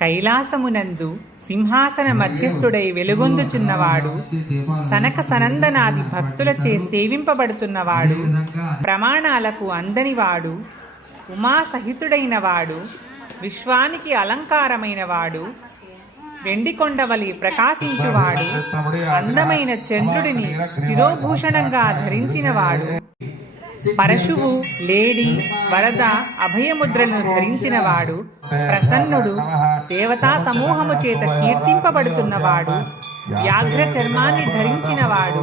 కైలాసమునందు సింహాసన మధ్యస్థుడై వెలుగొందుచున్నవాడు, సనక సనందనాది భక్తులచే సేవింపబడుతున్నవాడు, ప్రమాణాలకు అందనివాడు, ఉమాసహితుడైనవాడు, విశ్వానికి అలంకారమైనవాడు, వెండికొండవలి ప్రకాశించువాడు, అందమైన చంద్రుడిని శిరోభూషణంగా ధరించినవాడు, పరశువు, లేడి, వరద, అభయముద్రలను ధరించినవాడు, ప్రసన్నుడు, దేవతా సమూహము చేత కీర్తింపబడుతున్నవాడు, వ్యాఘ్ర చర్మాన్ని ధరించినవాడు,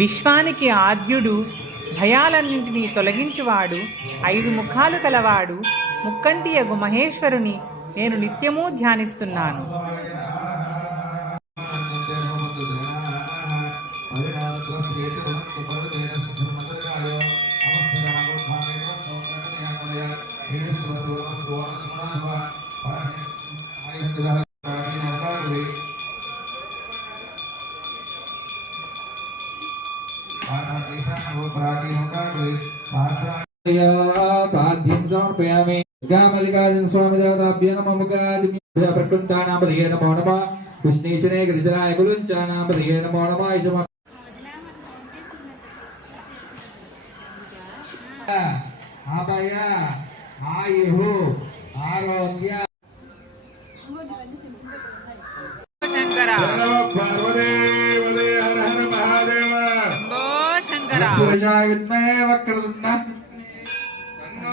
విశ్వానికి ఆద్యుడు, భయాలన్నింటినీ తొలగించువాడు, 5 ముఖాలు కలవాడు, ముక్కంటియగు మహేశ్వరుని నేను నిత్యమూ ధ్యానిస్తున్నాను. పాద్యం సమర్పయామి. మల్లికార్జున స్వామి దేవతాభ్యో నమః. ప్రకుంఠానామధే నమో నమః. విష్ణీశనే గిరిజనాయ కులుంచానామధే నమో నమః. అభయ ఆయు ఆరోగ్య శంకర పురుషాయ విద్మహే వక్రతుండ తన్నో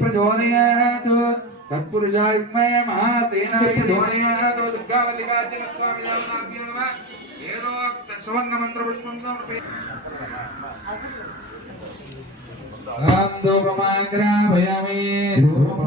ప్రచోదయాత్. తత్పురుషాయ విద్మహే మహాసేనాయ ప్రచోదయాత్. దుర్గా మల్లికార్జున స్వామి దేవతాభ్యో నమః. ఏదోక్త సువర్ణ మంత్ర పుష్పం సమర్పయామి. ధూపమాగ్రాపయామి. ధూపం